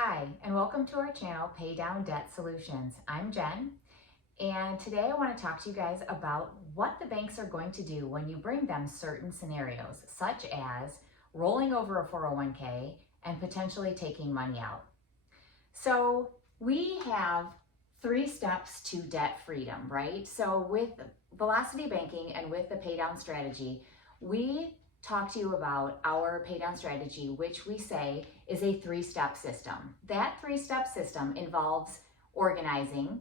Hi, and welcome to our channel, Pay Down Debt Solutions. I'm Jen, and today I want to talk to you guys about what the banks are going to do when you bring them certain scenarios, such as rolling over a 401k and potentially taking money out. So we have 3 steps to debt freedom, right? So with Velocity Banking and with the pay down strategy, we talk to you about our pay down strategy, which we say is a 3-step system. That 3-step system involves organizing,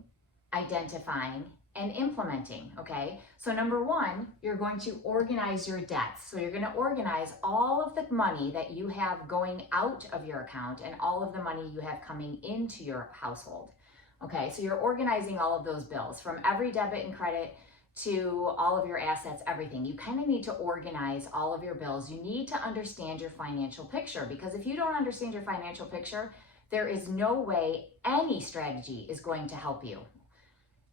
identifying, and implementing, okay? So number 1, you're going to organize your debts. So you're gonna organize all of the money that you have going out of your account and all of the money you have coming into your household. Okay, so you're organizing all of those bills from every debit and credit to all of your assets, everything. You kind of need to organize all of your bills. You need to understand your financial picture, because if you don't understand your financial picture, there is no way any strategy is going to help you.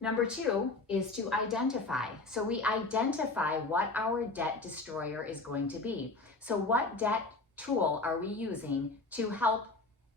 Number 2 is to identify. So we identify what our debt destroyer is going to be. So what debt tool are we using to help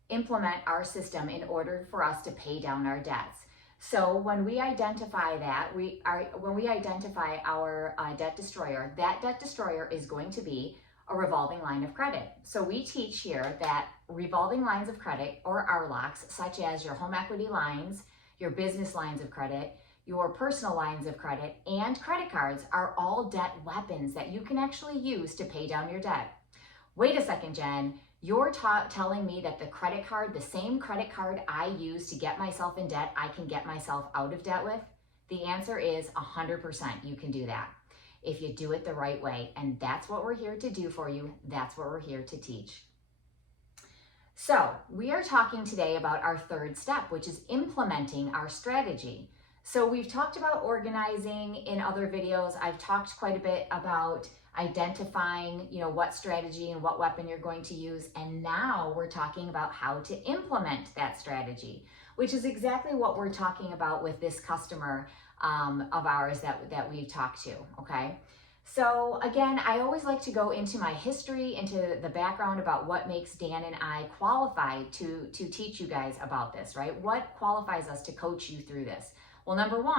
implement our system in order for us to pay down our debts? So when we identify that, when we identify our debt destroyer, that debt destroyer is going to be a revolving line of credit. So we teach here that revolving lines of credit, or RLOCs, such as your home equity lines, your business lines of credit, your personal lines of credit, and credit cards are all debt weapons that you can actually use to pay down your debt. Wait a second, Jen. You're telling me that the credit card, the same credit card I use to get myself in debt, I can get myself out of debt with? The answer is 100% you can do that if you do it the right way. And that's what we're here to do for you. That's what we're here to teach. So we are talking today about our 3rd step, which is implementing our strategy. So we've talked about organizing in other videos. I've talked quite a bit about identifying, what strategy and what weapon you're going to use. And now we're talking about how to implement that strategy, which is exactly what we're talking about with this customer of ours that we've talked to, okay? So again, I always like to go into my history, into the background about what makes Dan and I qualified to teach you guys about this, right? What qualifies us to coach you through this? Well, number 1,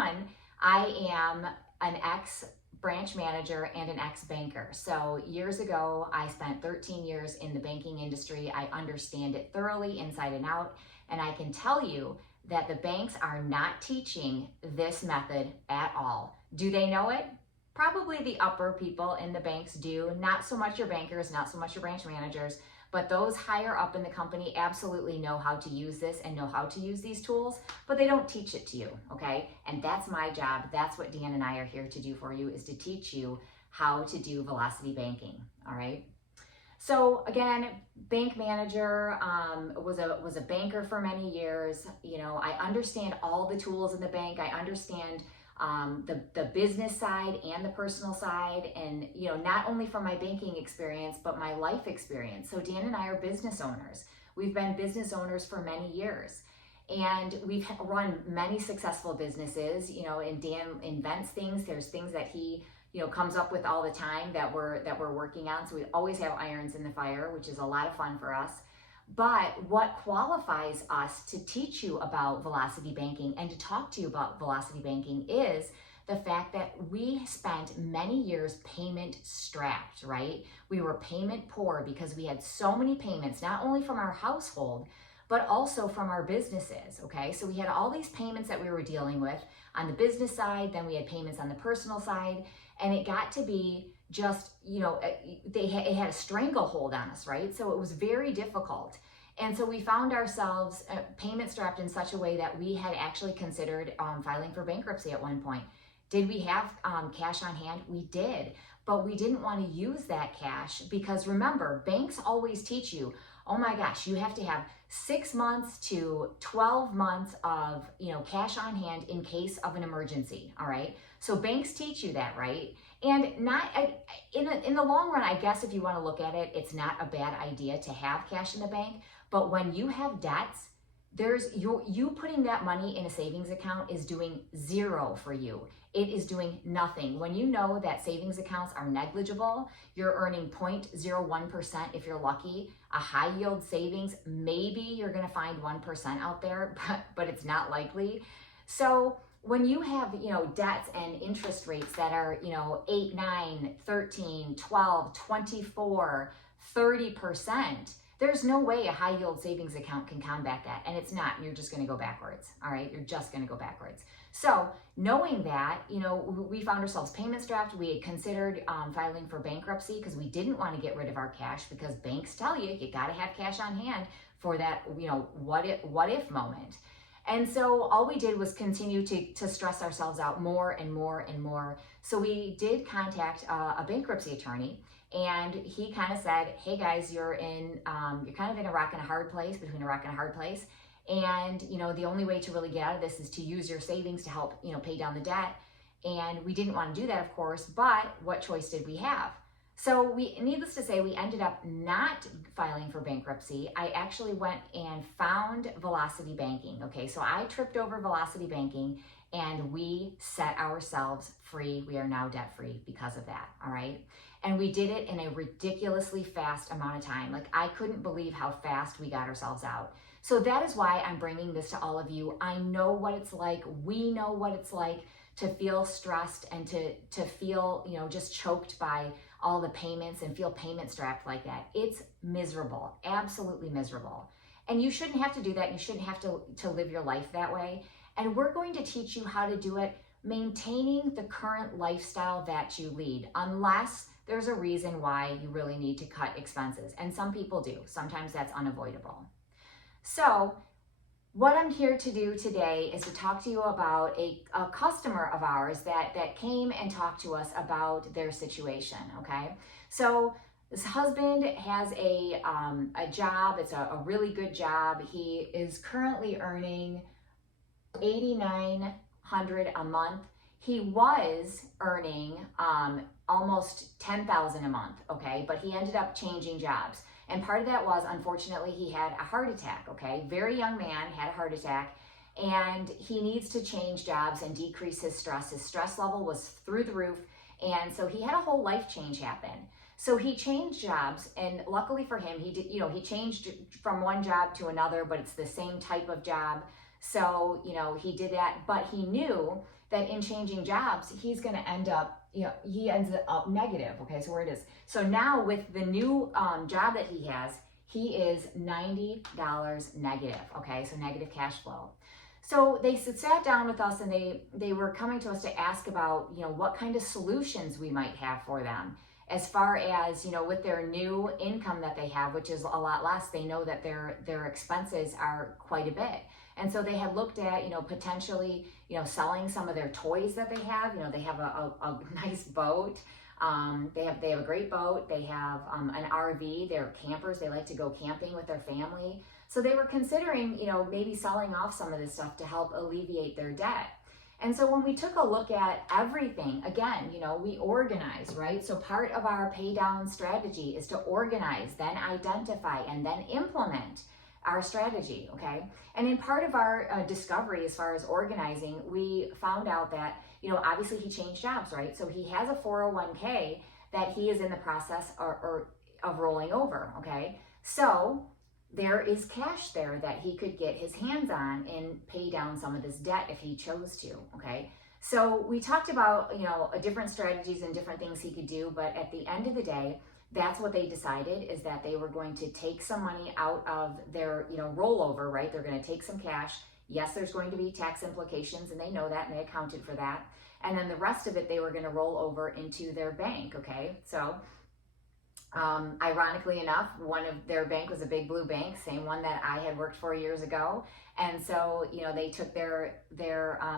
I am an ex-branch manager and an ex-banker. So years ago, I spent 13 years in the banking industry. I understand it thoroughly inside and out. And I can tell you that the banks are not teaching this method at all. Do they know it? Probably the upper people in the banks do. Not so much your bankers, not so much your branch managers, but those higher up in the company absolutely know how to use this and know how to use these tools, but they don't teach it to you, okay? And that's my job. That's what Dan and I are here to do for you, is to teach you how to do Velocity Banking, all right? So again, bank manager, was a banker for many years. I understand all the tools in the bank. I understand the business side and the personal side, and not only from my banking experience but my life experience. So Dan and I are business owners. We've been business owners for many years, and we've run many successful businesses. And Dan invents things. There's things that he comes up with all the time that we're working on. So we always have irons in the fire, which is a lot of fun for us. But what qualifies us to teach you about Velocity Banking and to talk to you about Velocity Banking is the fact that we spent many years payment strapped, right? We were payment poor because we had so many payments, not only from our household, but also from our businesses, okay? So we had all these payments that we were dealing with on the business side, then we had payments on the personal side, and it got to be just, it had a stranglehold on us, right? So it was very difficult. And so we found ourselves payment strapped in such a way that we had actually considered filing for bankruptcy at one point. Did we have cash on hand? We did, but we didn't want to use that cash because remember, banks always teach you, oh my gosh, you have to have 6 months to 12 months of cash on hand in case of an emergency, all right? So banks teach you that, right? And not in the long run, I guess if you want to look at it, it's not a bad idea to have cash in the bank. But when you have debts, you putting that money in a savings account is doing zero for you. It is doing nothing. When you know that savings accounts are negligible, you're earning 0.01% if you're lucky. A high yield savings, maybe you're going to find 1% out there, but it's not likely. So when you have, debts and interest rates that are, 8, 9, 13, 12, 24, 30%, there's no way a high yield savings account can combat that. And it's not. You're just going to go backwards. All right. You're just going to go backwards. So knowing that, we found ourselves payment strapped. We had considered filing for bankruptcy because we didn't want to get rid of our cash, because banks tell you got to have cash on hand for that, what if moment. And so all we did was continue to stress ourselves out more and more and more. So we did contact a bankruptcy attorney. And he kind of said, hey guys, you're kind of in a rock and a hard place, between a rock and a hard place. And, the only way to really get out of this is to use your savings to help, pay down the debt. And we didn't want to do that, of course, but what choice did we have? So needless to say, we ended up not filing for bankruptcy. I actually went and found Velocity Banking. Okay, so I tripped over Velocity Banking and we set ourselves free. We are now debt free because of that, all right? And we did it in a ridiculously fast amount of time. Like, I couldn't believe how fast we got ourselves out. So that is why I'm bringing this to all of you. I know what it's like. We know what it's like to feel stressed and to feel, just choked by all the payments and feel payment strapped like that. It's miserable, absolutely miserable. And you shouldn't have to do that. You shouldn't have to live your life that way. And we're going to teach you how to do it maintaining the current lifestyle that you lead, unless there's a reason why you really need to cut expenses. And some people do. Sometimes that's unavoidable. So what I'm here to do today is to talk to you about a customer of ours that came and talked to us about their situation, okay? So this husband has a job. It's a really good job. He is currently earning $8,900 a month. He was earning almost $10,000 a month, okay? But he ended up changing jobs. And part of that was, unfortunately, he had a heart attack, okay? Very young man, had a heart attack, and he needs to change jobs and decrease his stress. His stress level was through the roof, and so he had a whole life change happen. So he changed jobs, and luckily for him, he did, he changed from one job to another, but it's the same type of job. So, he did that, but he knew that in changing jobs, he's going to end up, he ends up negative. Okay, so where it is. So now with the new job that he has, he is $90 negative. Okay, so negative cash flow. So they sat down with us and they were coming to us to ask about, what kind of solutions we might have for them. As far as, with their new income that they have, which is a lot less, they know that their expenses are quite a bit. And so they had looked at, potentially, selling some of their toys that they have. They have a nice boat. They have a great boat. They have an RV. They're campers. They like to go camping with their family. So they were considering, maybe selling off some of this stuff to help alleviate their debt. And so when we took a look at everything, again, we organize, right? So part of our pay down strategy is to organize, then identify, and then implement our strategy, okay? And in part of our discovery as far as organizing, we found out that, obviously he changed jobs, right? So he has a 401k that he is in the process of rolling over, okay? So there is cash there that he could get his hands on and pay down some of this debt if he chose to, okay? So we talked about, different strategies and different things he could do, but at the end of the day, that's what they decided, is that they were going to take some money out of their, rollover, right? They're going to take some cash. Yes, there's going to be tax implications, and they know that, and they accounted for that. And then the rest of it, they were going to roll over into their bank, okay? So ironically enough, one of their bank was a big blue bank, same one that I had worked for years ago. And so, they took their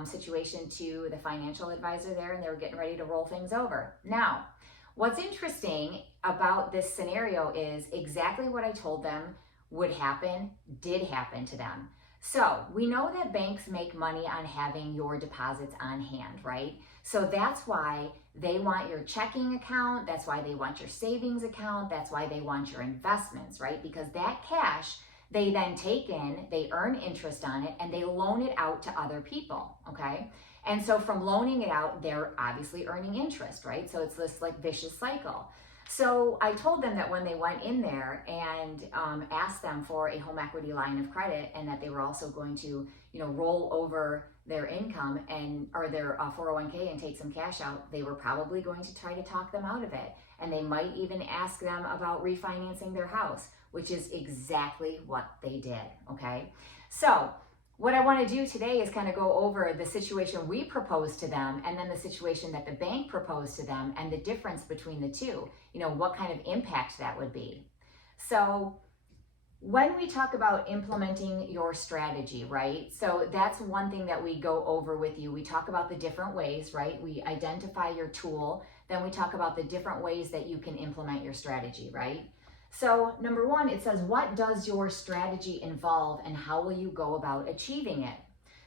situation to the financial advisor there, and they were getting ready to roll things over. Now, what's interesting about this scenario is exactly what I told them would happen, did happen to them. So we know that banks make money on having your deposits on hand, right? So that's why they want your checking account. That's why they want your savings account. That's why they want your investments, right? Because that cash They then they earn interest on it, and they loan it out to other people, okay? And so from loaning it out, they're obviously earning interest, right? So it's this like vicious cycle. So I told them that when they went in there and asked them for a home equity line of credit, and that they were also going to, roll over their income or their 401k and take some cash out, they were probably going to try to talk them out of it. And they might even ask them about refinancing their house, which is exactly what they did, okay? So what I want to do today is kind of go over the situation we proposed to them, and then the situation that the bank proposed to them, and the difference between the two, what kind of impact that would be. So when we talk about implementing your strategy, right? So that's one thing that we go over with you. We talk about the different ways, right? We identify your tool, then we talk about the different ways that you can implement your strategy, right? So number one, it says, what does your strategy involve and how will you go about achieving it?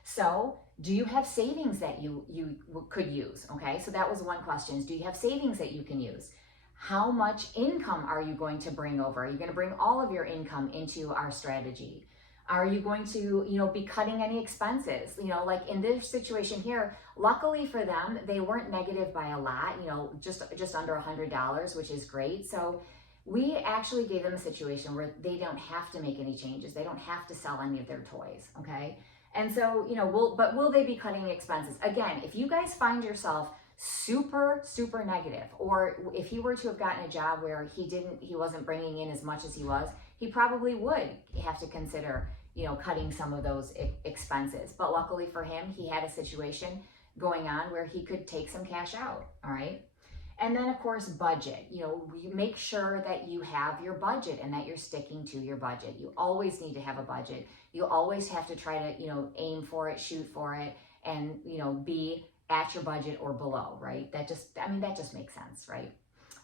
So do you have savings that you could use? Okay, so that was one question. Do you have savings that you can use? How much income are you going to bring over? Are you going to bring all of your income into our strategy? Are you going to, be cutting any expenses? Like in this situation here, luckily for them, they weren't negative by a lot, just under $100, which is great. So we actually gave them a situation where they don't have to make any changes. They don't have to sell any of their toys, okay? And so, will they be cutting expenses? Again, if you guys find yourself super, super negative, or if he were to have gotten a job where he wasn't bringing in as much as he was, he probably would have to consider, cutting some of those expenses. But luckily for him, he had a situation going on where he could take some cash out, all right? And then of course, budget, you make sure that you have your budget and that you're sticking to your budget. You always need to have a budget. You always have to try to, aim for it, shoot for it, and, be at your budget or below, right? That just makes sense, right?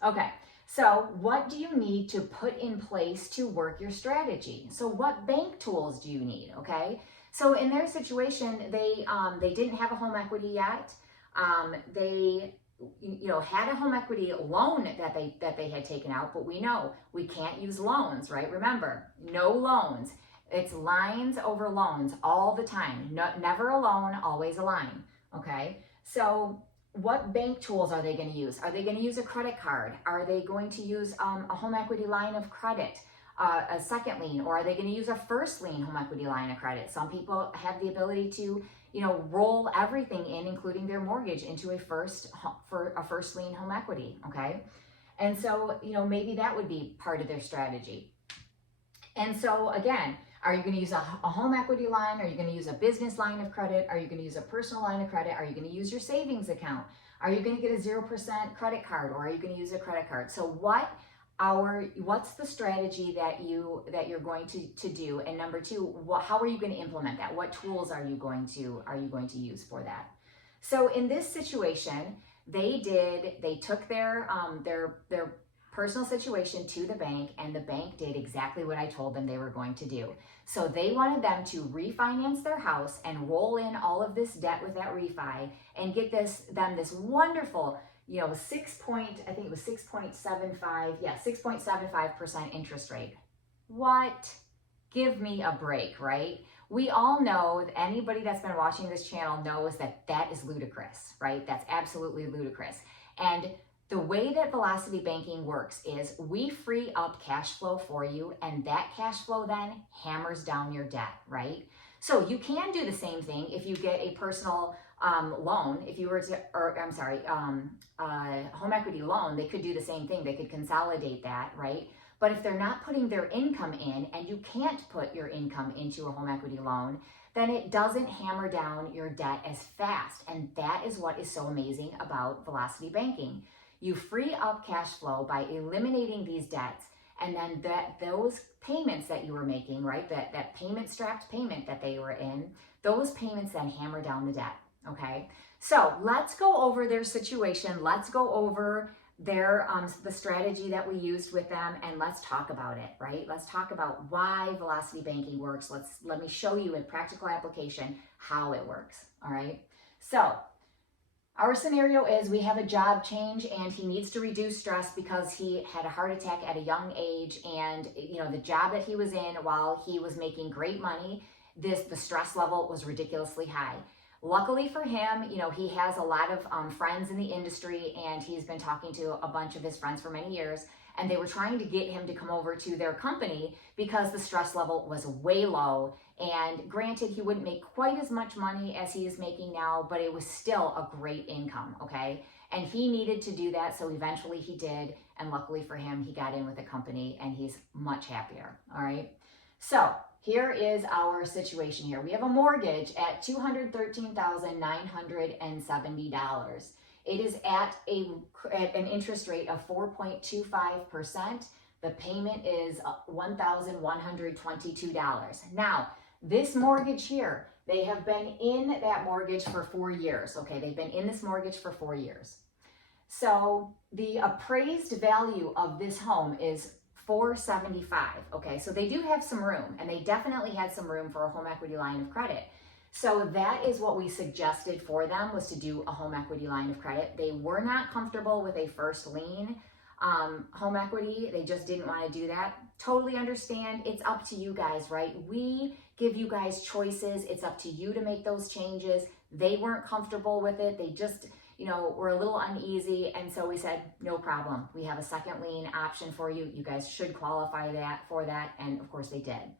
Okay. So what do you need to put in place to work your strategy? So what bank tools do you need? Okay. So in their situation, they didn't have a home equity yet. They had a home equity loan that they had taken out, but we know we can't use loans, right? Remember, no loans. It's lines over loans all the time. No, never a loan, always a line. Okay. So what bank tools are they going to use? Are they going to use a credit card? Are they going to use a home equity line of credit, a second lien, or are they going to use a first lien home equity line of credit? Some people have the ability to, roll everything in, including their mortgage, into a first lien home equity. Okay. And so, maybe that would be part of their strategy. And so again, are you going to use a home equity line? Are you going to use a business line of credit? Are you going to use a personal line of credit? Are you going to use your savings account? Are you going to get a 0% credit card, or are you going to use a credit card? So what's the strategy that you're going to do? And number two, how are you going to implement that? What tools are you going to use for that? So in this situation, they took their personal situation to the bank, and the bank did exactly what I told them they were going to do. So they wanted them to refinance their house and roll in all of this debt with that refi and get them this wonderful, 6.75% interest rate. What? Give me a break, right? We all know, anybody that's been watching this channel knows that is ludicrous, right? That's absolutely ludicrous. And the way that velocity banking works is we free up cash flow for you, and that cash flow then hammers down your debt, right? So you can do the same thing if you get a personal loan. If you were to, home equity loan, they could do the same thing. They could consolidate that, right? But if they're not putting their income in, and you can't put your income into a home equity loan, then it doesn't hammer down your debt as fast. And that is what is so amazing about velocity banking. You free up cash flow by eliminating these debts, and then those payments that you were making, right, that payment-strapped payment that they were in, those payments then hammer down the debt, okay? So let's go over their situation. Let's go over their the strategy that we used with them, and let's talk about it, right? Let's talk about why velocity banking works. Let me show you in practical application how it works, all right? So Our scenario is we have a job change and he needs to reduce stress because he had a heart attack at a young age, and the job that he was in, while he was making great money, the stress level was ridiculously high. Luckily for him, he has a lot of friends in the industry, and he's been talking to a bunch of his friends for many years, and they were trying to get him to come over to their company because the stress level was way low. And granted, he wouldn't make quite as much money as he is making now, but it was still a great income, okay? And he needed to do that, so eventually he did, and luckily for him, he got in with the company, and he's much happier, all right? So here is our situation here. We have a mortgage at $213,970. It is at an interest rate of 4.25%. The payment is $1,122. Now, this mortgage here, they have been in that mortgage for 4 years. Okay, they've been in this mortgage for 4 years. So the appraised value of this home is $475. Okay, so they do have some room, and they definitely had some room for a home equity line of credit. So that is what we suggested for them, was to do a home equity line of credit. They were not comfortable with a first lien home equity. They just didn't want to do that. Totally understand. It's up to you guys, right? We give you guys choices. It's up to you to make those changes. They weren't comfortable with it. They just, were a little uneasy. And so we said, no problem. We have a second lien option for you. You guys should qualify for that. And of course they did.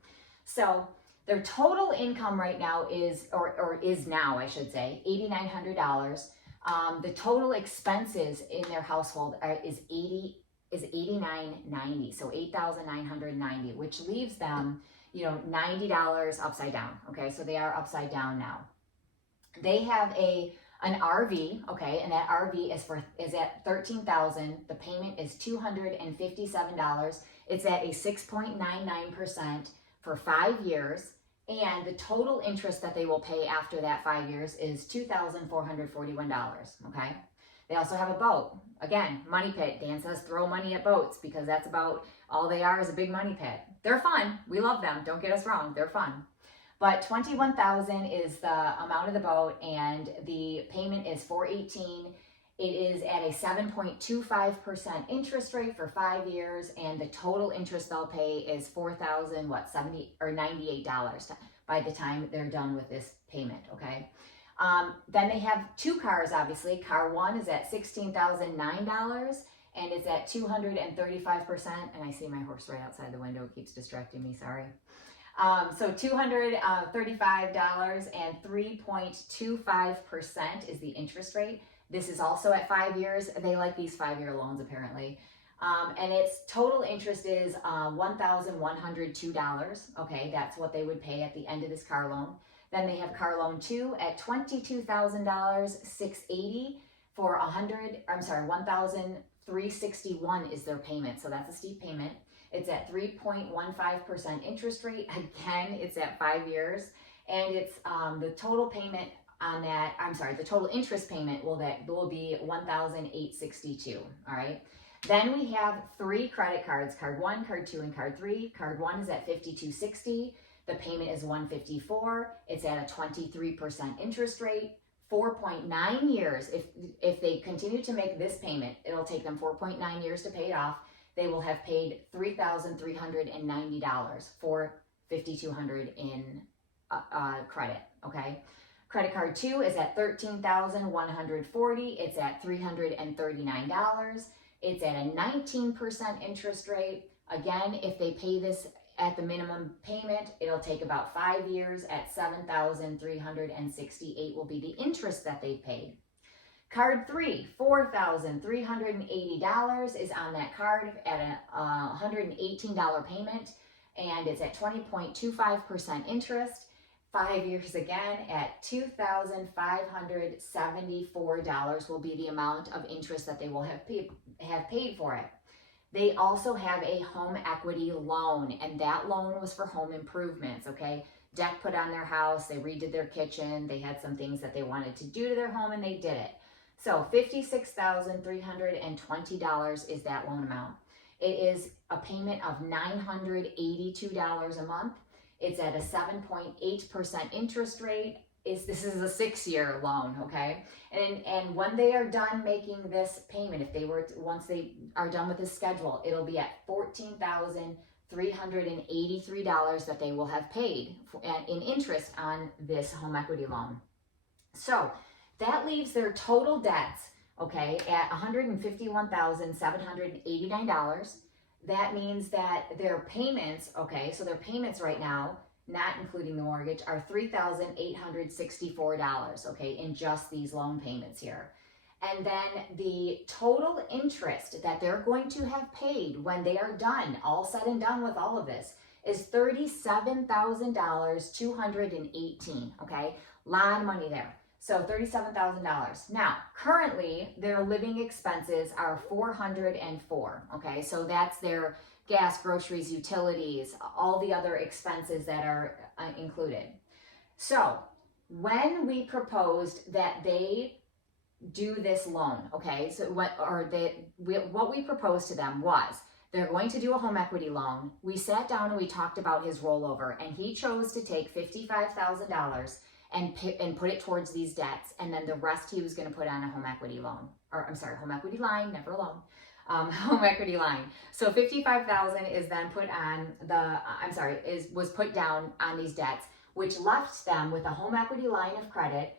So their total income right now is, or is now, I should say, $8,900. The total expenses in their household is $89.90, so $8,990, which leaves them, $90 upside down. Okay, so they are upside down now. They have an RV, okay, and that RV is at $13,000. The payment is $257. It's at a 6.99% for 5 years. And the total interest that they will pay after that 5 years is $2,441, okay? They also have a boat. Again, money pit. Dan says throw money at boats because that's about all they are, is a big money pit. They're fun. We love them. Don't get us wrong. They're fun. But $21,000 is the amount of the boat, and the payment is $418. It is at a 7.25% interest rate for 5 years, and the total interest they'll pay is $98 by the time they're done with this payment, okay? Then they have 2 cars, obviously. Car 1 is at $16,009, and it's at 235%, and I see my horse right outside the window. It keeps distracting me, sorry. So $235 and 3.25% is the interest rate. This is also at 5 years. They like these 5-year loans apparently. And its total interest is $1,102. Okay, that's what they would pay at the end of this car loan. Then they have car loan 2 at $22,000, $680 for $1,361 is their payment. So that's a steep payment. It's at 3.15% interest rate. Again, it's at 5 years, and it's the total payment on that, the total interest payment will be $1,862, all right? Then we have 3 credit cards, card 1, card 2, and card 3. Card 1 is at $52.60. The payment is $154. It's at a 23% interest rate, 4.9 years. If they continue to make this payment, it'll take them 4.9 years to pay it off. They will have paid $3,390 for $5,200 in credit, okay? Credit card 2 is at $13,140. It's at $339. It's at a 19% interest rate. Again, if they pay this at the minimum payment, it'll take about 5 years. At $7,368 will be the interest that they've paid. Card 3, $4,380 is on that card at a $118 payment, and it's at 20.25% interest. 5 years again at $2,574 will be the amount of interest that they will have paid for it. They also have a home equity loan, and that loan was for home improvements, okay? Deck put on their house, they redid their kitchen, they had some things that they wanted to do to their home, and they did it. So $56,320 is that loan amount. It is a payment of $982 a month. It's at a 7.8% interest rate. this is a 6-year loan, okay? And when they are done making this payment, once they are done with this schedule, it'll be at $14,383 that they will have paid in interest on this home equity loan. So that leaves their total debts, okay, at $151,789. That means that their payments, okay, so their payments right now, not including the mortgage, are $3,864, okay, in just these loan payments here. And then the total interest that they're going to have paid when they are done, all said and done with all of this, is $37,218, okay? Lot of money there. So $37,000. Now, currently, their living expenses are $404, okay? So that's their gas, groceries, utilities, all the other expenses that are included. So when we proposed that they do this loan, okay, so what we proposed to them was they're going to do a home equity loan. We sat down and we talked about his rollover, and he chose to take $55,000 and put it towards these debts, and then the rest he was going to put on a home equity loan, or I'm sorry, home equity line, never a loan. Home equity line. So $55,000 is then put on was put down on these debts, which left them with a home equity line of credit.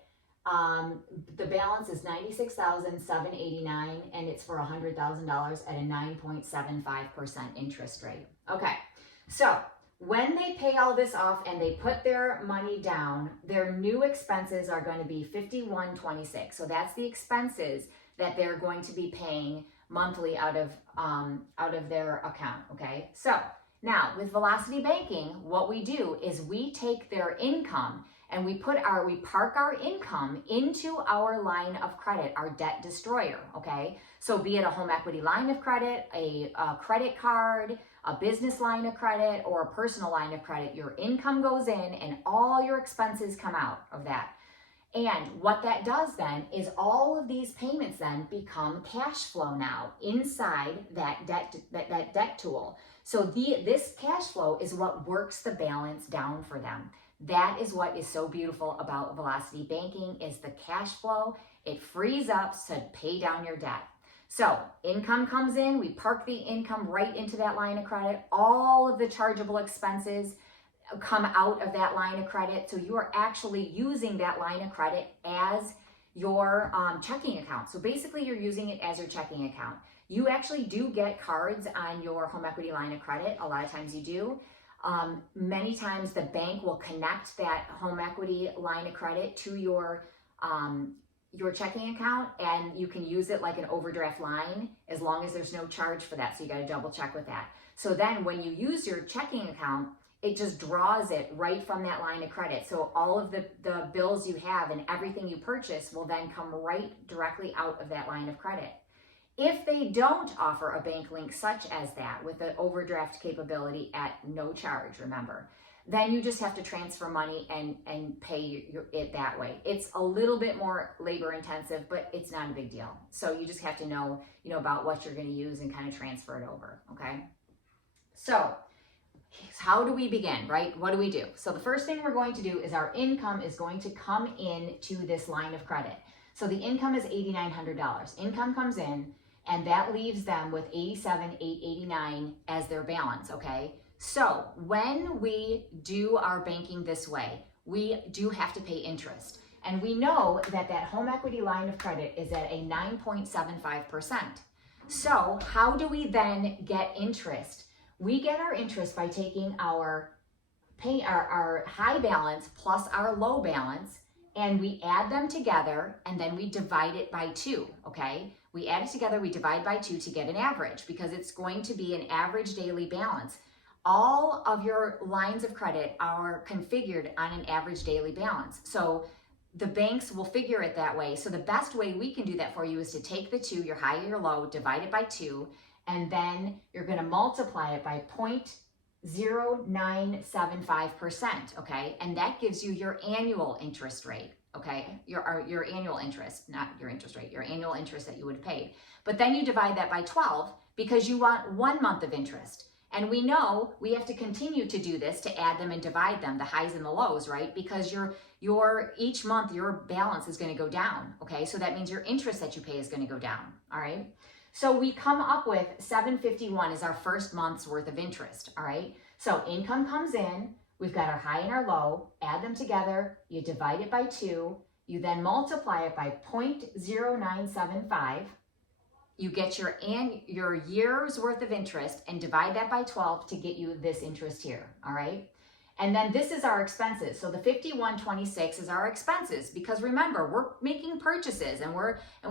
The balance is $96,789, and it's for $100,000 at a 9.75% interest rate. Okay, so when they pay all this off and they put their money down, their new expenses are going to be $5126. So that's the expenses that they're going to be paying monthly out of their account, okay? So now with Velocity Banking, what we do is we take their income and we park our income into our line of credit, our debt destroyer, okay? So be it a home equity line of credit, a credit card, a business line of credit, or a personal line of credit, your income goes in and all your expenses come out of that. And what that does then is all of these payments then become cash flow now inside that debt tool. So this cash flow is what works the balance down for them. That is what is so beautiful about Velocity Banking is the cash flow. It frees up to pay down your debt. So income comes in, we park the income right into that line of credit. All of the chargeable expenses come out of that line of credit. So you are actually using that line of credit as your checking account. So basically you're using it as your checking account. You actually do get cards on your home equity line of credit. A lot of times you do. Many times the bank will connect that home equity line of credit to your checking account, and you can use it like an overdraft line as long as there's no charge for that. So you got to double check with that. So then when you use your checking account, it just draws it right from that line of credit. So all of the bills you have and everything you purchase will then come right directly out of that line of credit. If they don't offer a bank link such as that with the overdraft capability at no charge, remember, then you just have to transfer money and pay it that way. It's a little bit more labor intensive, but it's not a big deal. So you just have to know, about what you're going to use and kind of transfer it over, okay? So how do we begin, right? What do we do? So the first thing we're going to do is our income is going to come in to this line of credit. So the income is $8,900. Income comes in, and that leaves them with $87,889 as their balance, okay? So when we do our banking this way, we do have to pay interest. And we know that home equity line of credit is at a 9.75%. So how do we then get interest? We get our interest by taking our high balance plus our low balance, and we add them together, and then we divide it by 2, okay? We add it together, we divide by 2 to get an average, because it's going to be an average daily balance. All of your lines of credit are configured on an average daily balance. So the banks will figure it that way. So the best way we can do that for you is to take the 2, your high, your low, divide it by 2, and then you're going to multiply it by 0.0975%, okay? And that gives you your annual interest rate, okay? Your annual interest, not your interest rate, your annual interest that you would have paid. But then you divide that by 12 because you want 1 month of interest. And we know we have to continue to do this to add them and divide them, the highs and the lows, right? Because each month your balance is going to go down, okay? So that means your interest that you pay is going to go down, all right? So we come up with $751 is our first month's worth of interest, all right? So income comes in, we've got our high and our low, add them together, you divide it by 2, you then multiply it by 0.0975, you get your year's worth of interest and divide that by 12 to get you this interest here, all right? And then this is our expenses. So the 5126 is our expenses, because remember, we're making purchases and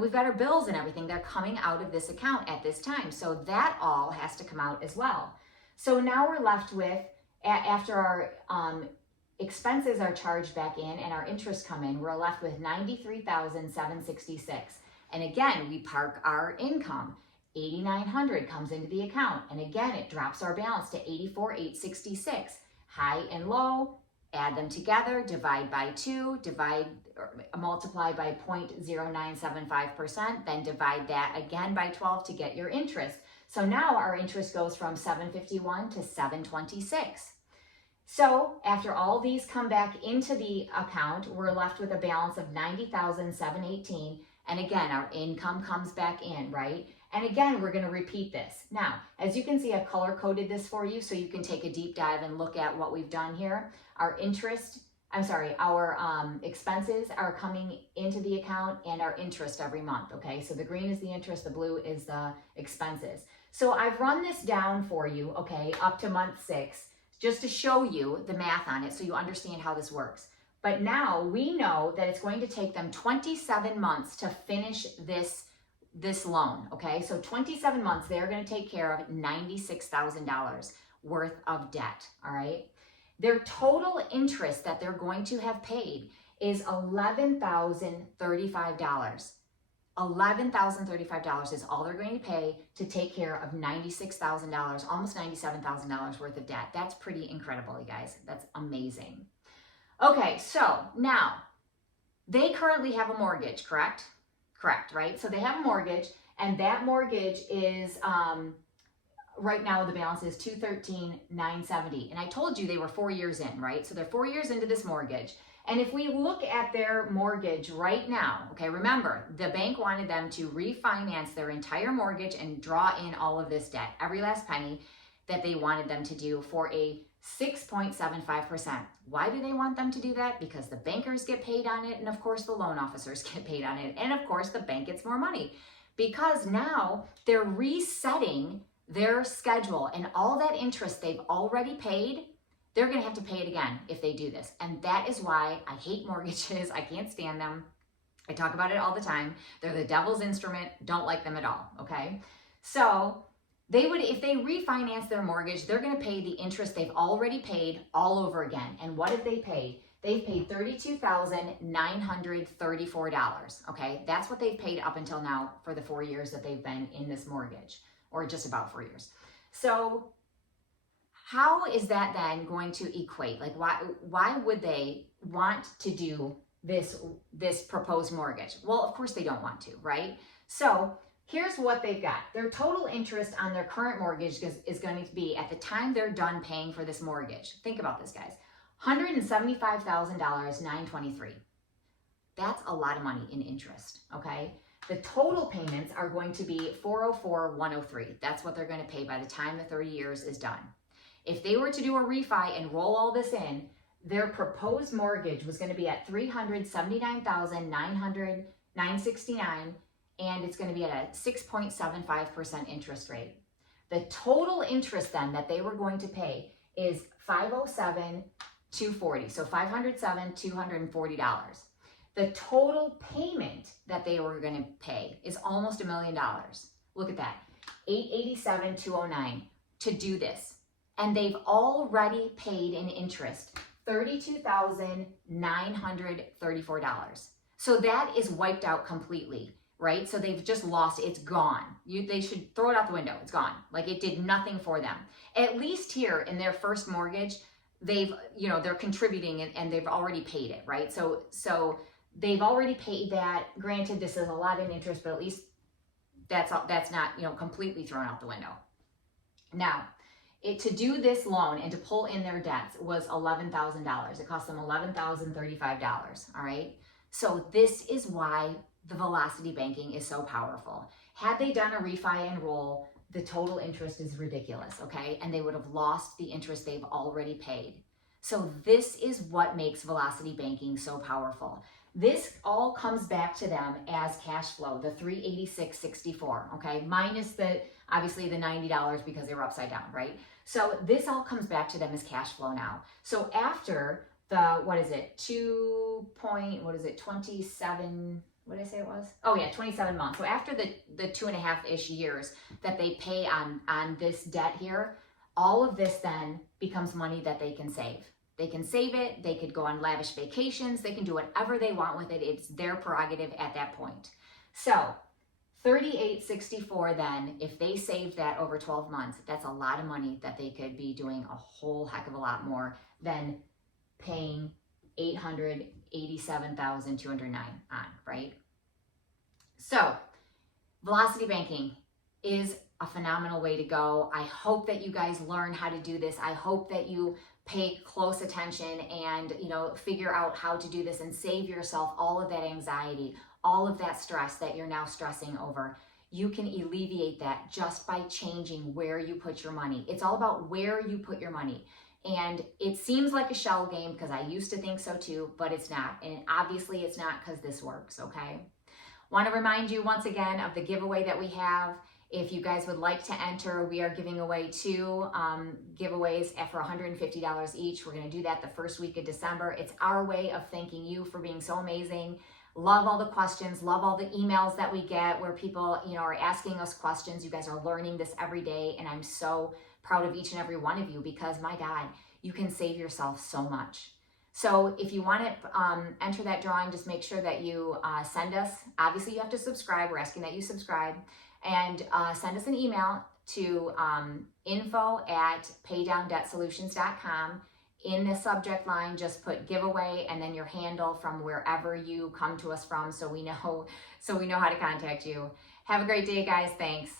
we've got our bills and everything that are coming out of this account at this time. So that all has to come out as well. So now we're left with, after our expenses are charged back in and our interest come in, we're left with $93,766. And again, we park our income. $8,900 comes into the account. And again, it drops our balance to $84,866. High and low, add them together, divide by 2, multiply by 0.0975%, then divide that again by 12 to get your interest. So now our interest goes from $751 to $726. So after all these come back into the account, we're left with a balance of $90,718. And again, our income comes back in, right? And again, we're going to repeat this. Now, as you can see, I've color coded this for you so you can take a deep dive and look at what we've done here. Our expenses are coming into the account and our interest every month, okay? So the green is the interest, the blue is the expenses. So I've run this down for you, okay, up to month 6, just to show you the math on it so you understand how this works. But now we know that it's going to take them 27 months to finish this loan, okay? So 27 months, they're going to take care of $96,000 worth of debt, all right? Their total interest that they're going to have paid is $11,035. $11,035 is all they're going to pay to take care of $96,000, almost $97,000 worth of debt. That's pretty incredible, you guys. That's amazing. Okay, so now they currently have a mortgage, correct? Correct, right? So they have a mortgage, and that mortgage is, right now the balance is $213,970. And I told you they were 4 years in, right? So they're 4 years into this mortgage. And if we look at their mortgage right now, okay, remember, the bank wanted them to refinance their entire mortgage and draw in all of this debt, every last penny that they wanted them to do for a 6.75%. Why do they want them to do that? Because the bankers get paid on it, and of course the loan officers get paid on it, and of course the bank gets more money, because now they're resetting their schedule, and all that interest they've already paid, they're going to have to pay it again if they do this. And that is why I hate mortgages. I can't stand them. I talk about it all the time. They're the devil's instrument. Don't like them at all, okay? So they would, if they refinance their mortgage, they're going to pay the interest they've already paid all over again. And what have they paid? They've paid $32,934, okay? That's what they've paid up until now for the 4 years that they've been in this mortgage, or just about 4 years. So how is that then going to equate? Like, why would they want to do this proposed mortgage? Well, of course they don't want to, right? So here's what they've got. Their total interest on their current mortgage is going to be, at the time they're done paying for this mortgage, think about this, guys, $175,923. That's a lot of money in interest, okay? The total payments are going to be $404,103. That's what they're going to pay by the time the 30 years is done. If they were to do a refi and roll all this in, their proposed mortgage was going to be at $379,969, and it's going to be at a 6.75% interest rate. The total interest then that they were going to pay is $507,240, so $507,240. The total payment that they were going to pay is almost $1 million. Look at that, $887,209 to do this. And they've already paid in interest $32,934. So that is wiped out completely, right? So they've just lost, it's gone. They should throw it out the window, it's gone. Like, it did nothing for them. At least here in their first mortgage, they've, they're contributing and they've already paid it, right? So they've already paid that. Granted, this is a lot in interest, but at least that's not, completely thrown out the window. Now, To do this loan and to pull in their debts was $11,000. It cost them $11,035, all right? So this is why the velocity banking is so powerful. Had they done a refi and roll, the total interest is ridiculous, okay? And they would have lost the interest they've already paid. So this is what makes velocity banking so powerful. This all comes back to them as cash flow, the $386.64, okay? Minus obviously the $90 because they were upside down, right? So this all comes back to them as cash flow now. So after the, 27, what did I say it was? Oh yeah, 27 months. So after the 2.5-ish years that they pay on this debt here, all of this then becomes money that they can save. They can save it, they could go on lavish vacations, they can do whatever they want with it. It's their prerogative at that point. So $38.64 then, if they save that over 12 months, that's a lot of money that they could be doing a whole heck of a lot more than paying $887,209 on, right? So velocity banking is a phenomenal way to go. I hope that you guys learn how to do this. I hope that you pay close attention and, figure out how to do this and save yourself all of that anxiety, all of that stress that you're now stressing over. You can alleviate that just by changing where you put your money. It's all about where you put your money. And it seems like a shell game because I used to think so too, but it's not. And obviously it's not because this works, okay? Want to remind you once again of the giveaway that we have. If you guys would like to enter, we are giving away 2 giveaways for $150 each. We're going to do that the first week of December. It's our way of thanking you for being so amazing. Love all the questions, love all the emails that we get where people, are asking us questions. You guys are learning this every day, and I'm so proud of each and every one of you because, my God, you can save yourself so much. So if you want to enter that drawing, just make sure that you send us, obviously you have to subscribe. We're asking that you subscribe, and send us an email to info@paydowndebtsolutions.com. In the subject line, just put giveaway and then your handle from wherever you come to us from so we know how to contact you. Have a great day, guys. Thanks.